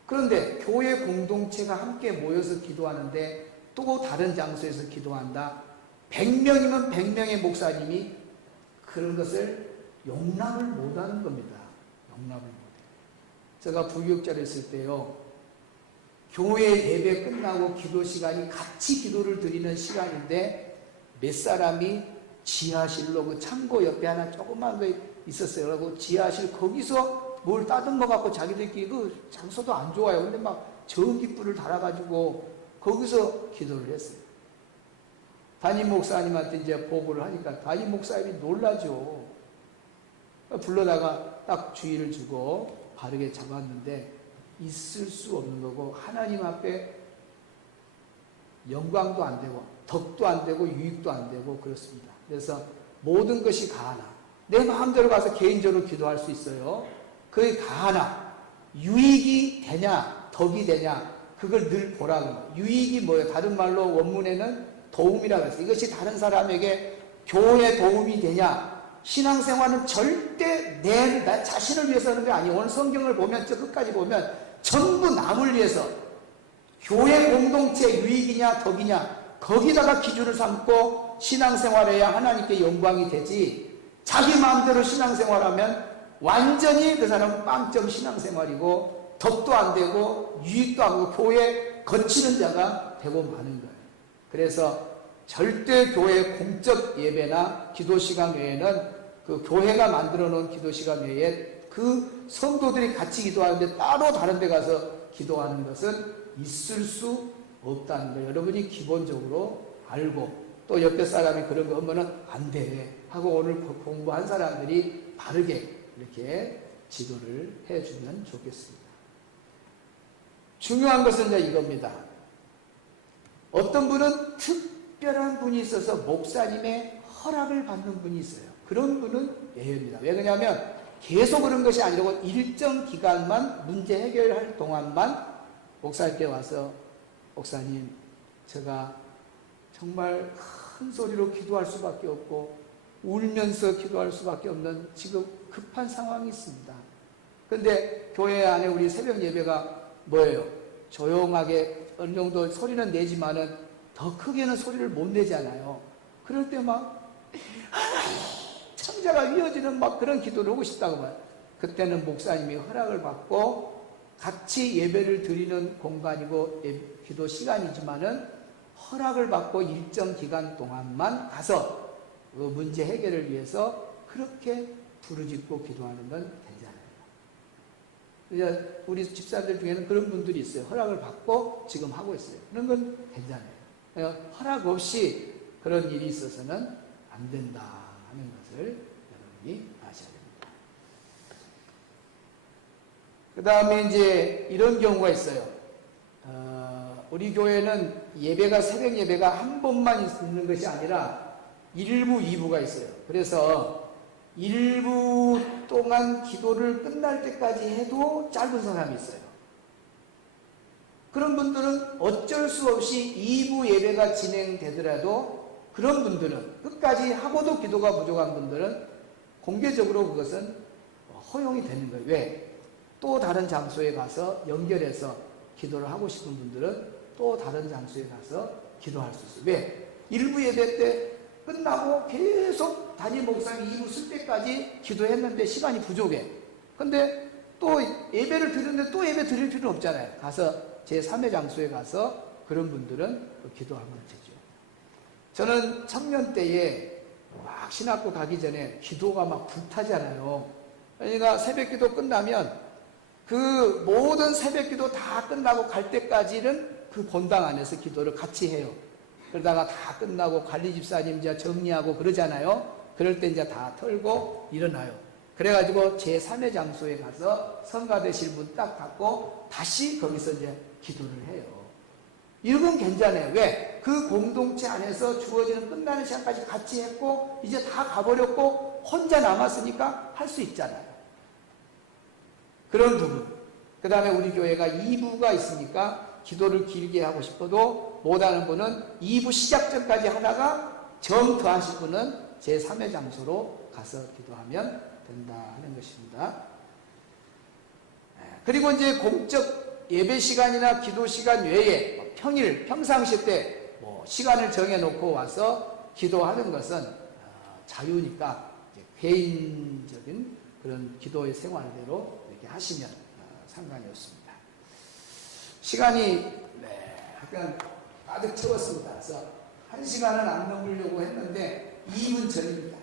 그런데 교회 공동체가 함께 모여서 기도하는데 또 다른 장소에서 기도한다. 100명이면 100명의 목사님이 그런 것을 용납을 못하는 겁니다. 용납을 못해요. 제가 부교육자를 했을 때요, 교회 예배 끝나고 기도 시간이 같이 기도를 드리는 시간인데 몇 사람이 지하실로, 그 창고 옆에 하나 조그만 거 있었어요. 그리고 지하실 거기서 뭘 따듬어 갖고 자기들끼리, 그 장소도 안 좋아요. 근데 막 전기불을 달아가지고 거기서 기도를 했어요. 담임 목사님한테 이제 보고를 하니까 담임 목사님이 놀라죠. 불러다가 딱 주의를 주고 바르게 잡았는데 있을 수 없는 거고, 하나님 앞에 영광도 안 되고 덕도 안 되고 유익도 안 되고 그렇습니다. 그래서 모든 것이 가하나, 내 마음대로 가서 개인적으로 기도할 수 있어요. 그게 가하나 유익이 되냐 덕이 되냐, 그걸 늘 보라고. 유익이 뭐예요? 다른 말로 원문에는 도움이라고 했어요. 이것이 다른 사람에게 교회에 도움이 되냐? 신앙생활은 절대 나 자신을 위해서 하는 게 아니에요. 오늘 성경을 보면 저 끝까지 보면 전부 남을 위해서, 교회 공동체 유익이냐 덕이냐 거기다가 기준을 삼고 신앙생활해야 하나님께 영광이 되지, 자기 마음대로 신앙생활하면 완전히 그 사람은 빵점 신앙생활이고 덕도 안 되고 유익도 안 되고 교회 거치는 자가 되고 마는 거예요. 그래서 절대 교회 공적 예배나 기도 시간 외에는, 그 교회가 만들어 놓은 기도 시간 외에 그 성도들이 같이 기도하는데 따로 다른 데 가서 기도하는 것은 있을 수 없다는 거예요. 여러분이 기본적으로 알고, 또 옆에 사람이 그런 거 하면은 안 돼 하고 오늘 공부한 사람들이 바르게 이렇게 지도를 해주면 좋겠습니다. 중요한 것은 이제 이겁니다. 어떤 분은 특별한 분이 있어서 목사님의 허락을 받는 분이 있어요. 그런 분은 예외입니다. 왜 그러냐면 계속 그런 것이 아니고 일정 기간만, 문제 해결할 동안만 목사님께 와서, 목사님 제가 정말 큰 소리로 기도할 수밖에 없고 울면서 기도할 수밖에 없는 지금 급한 상황이 있습니다. 그런데 교회 안에 우리 새벽 예배가 뭐예요? 조용하게 어느 정도 소리는 내지만은 더 크게는 소리를 못 내잖아요. 그럴 때 막 창자가 휘어지는 막 그런 기도를 하고 싶다고 봐요. 그때는 목사님이 허락을 받고 같이 예배를 드리는 공간이고 기도 시간이지만은 허락을 받고 일정 기간 동안만 가서 그 문제 해결을 위해서 그렇게 부르짖고 기도하는 건 괜찮아요. 이제 우리 집사들 중에는 그런 분들이 있어요. 허락을 받고 지금 하고 있어요. 그런 건 괜찮아요. 허락 없이 그런 일이 있어서는 안 된다 하는 것을 여러분이 아셔야 됩니다. 그 다음에 이제 이런 경우가 있어요. 우리 교회는 예배가, 새벽 예배가 한 번만 있는 것이 아니라 1부, 2부가 있어요. 그래서 1부 동안 기도를 끝날 때까지 해도 짧은 사람이 있어요. 그런 분들은 어쩔 수 없이 2부 예배가 진행되더라도, 그런 분들은 끝까지 하고도 기도가 부족한 분들은 공개적으로 그것은 허용이 되는 거예요. 왜? 또 다른 장소에 가서 연결해서 기도를 하고 싶은 분들은 또 다른 장소에 가서 기도할 수 있어요. 왜? 1부 예배 때 끝나고 계속 담임 목사님이 2부 쓸 때까지 기도했는데 시간이 부족해. 근데 또 예배를 드리는데 또 예배 드릴 필요는 없잖아요. 가서 제3의 장소에 가서 그런 분들은 기도하면 되죠. 저는 청년 때에 막 신학교 가기 전에 기도가 막 불타잖아요. 그러니까 새벽 기도 끝나면 그 모든 새벽 기도 다 끝나고 갈 때까지는 그 본당 안에서 기도를 같이 해요. 그러다가 다 끝나고 관리 집사님 이제 정리하고 그러잖아요. 그럴 때 이제 다 털고 일어나요. 그래가지고 제3의 장소에 가서 성가되실 분 딱 갖고 다시 거기서 이제 기도를 해요. 이건 괜찮아요. 왜? 그 공동체 안에서 주어지는 끝나는 시간까지 같이 했고 이제 다 가버렸고 혼자 남았으니까 할 수 있잖아요. 그런 부분. 그 다음에 우리 교회가 2부가 있으니까 기도를 길게 하고 싶어도 못하는 분은 2부 시작 전까지 하다가 정 더하실 분은 제3의 장소로 가서 기도하면 된다 하는 것입니다. 그리고 이제 공적 예배 시간이나 기도 시간 외에 평일, 평상시 때 뭐 시간을 정해놓고 와서 기도하는 것은 자유니까 개인적인 그런 기도의 생활대로 이렇게 하시면 상관이 없습니다. 시간이 약간 가득 채웠습니다. 그래서 1시간은 안 넘으려고 했는데 2분 전입니다.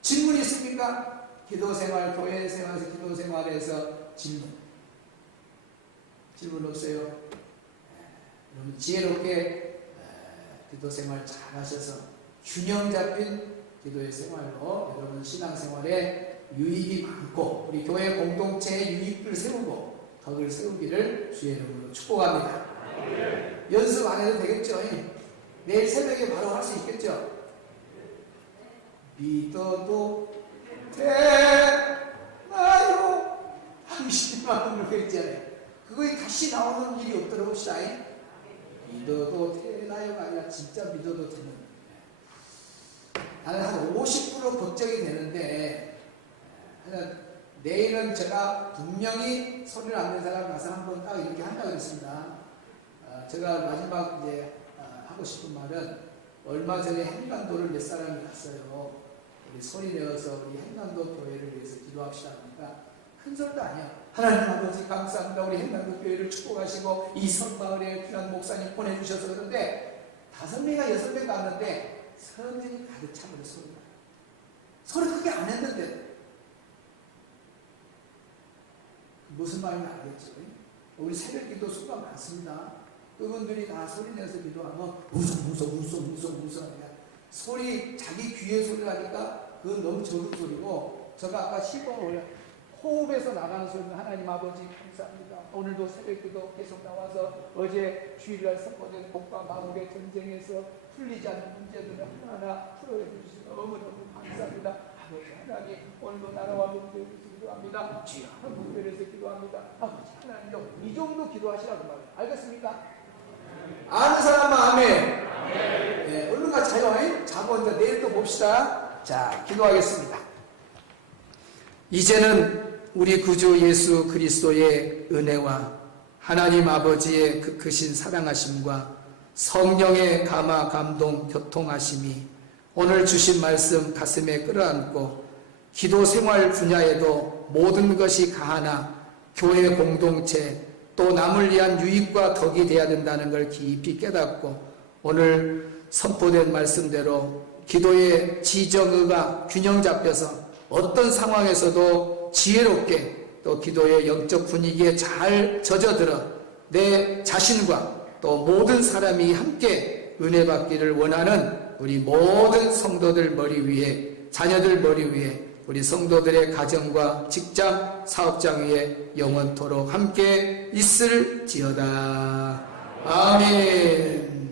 질문 있습니까? 기도생활, 교회생활에서 기도생활에서 질문 없어요? 여러분 지혜롭게 기도생활 잘 하셔서 균형 잡힌 기도의 생활로 여러분 신앙생활에 유익이 많고 우리 교회 공동체의 유익을 세우고 덕을 세우기를 주의 이름으로 축복합니다. 연습 안 해도 되겠죠? 내일 새벽에 바로 할 수 있겠죠? 믿어도 되나요? 당신의 마음을 그랬잖아요. 그거에 다시 나오는 일이 없도록 합시다. 믿어도 되나요가 아니라 진짜 믿어도 되는. 나는 한 50% 걱정이 되는데 내일은 제가 분명히 소리를 안 내는 사람 가서 한번 딱 이렇게 한다고 했습니다. 제가 마지막 이제 하고 싶은 말은 얼마 전에 행간도를 몇 사람이 갔어요. 우리 소리 내어서 우리 행간도 교회를 위해서 기도합시다 하니까 큰 소리도 아니야. 하나님 아버지 감사합니다. 우리 행간도 교회를 축복하시고 이 섬마을에 귀한 목사님 보내주셔서 그런데 5명이나 6명 갔는데 성령이 가득 차버려 소리가. 소리 크게 안 했는데 무슨 말인지 알겠죠? 우리 새벽 기도 수가 많습니다. 그분들이 다 소리 내서 기도하면 무성 소리 자기 귀의 소리를 하니까 그건 너무 적은 소리고 제가 아까 시범을 올려 호흡에서 나가는 소리는 하나님 아버지 감사합니다. 오늘도 새벽 기도 계속 나와서 어제 주일날 선포된 복과 마음의 전쟁에서 풀리지 않는 문제들을 하나하나 풀어내 주시면 너무너무 감사합니다. 아버지 하나님 오늘도 나라와 문제를 기도합니다. 주여 한국교회에서 기도합니다. 아버지 하나님요 이 정도 기도하시라고 말해요. 알겠습니까? 아는 사람은 아멘. 네, 얼른 가자요. 자고 이제 내일 또 봅시다. 자, 기도하겠습니다. 이제는 우리 구주 예수 그리스도의 은혜와 하나님 아버지의 그 크신 사랑하심과 성령의 감화 감동 교통하심이 오늘 주신 말씀 가슴에 끌어안고 기도 생활 분야에도 모든 것이 가하나 교회 공동체 또 남을 위한 유익과 덕이 되어야 된다는 걸 깊이 깨닫고 오늘 선포된 말씀대로 기도의 지정의가 균형 잡혀서 어떤 상황에서도 지혜롭게 또 기도의 영적 분위기에 잘 젖어들어 내 자신과 또 모든 사람이 함께 은혜 받기를 원하는 우리 모든 성도들 머리 위에 자녀들 머리 위에 우리 성도들의 가정과 직장, 사업장 위에 영원토록 함께 있을지어다. 아멘.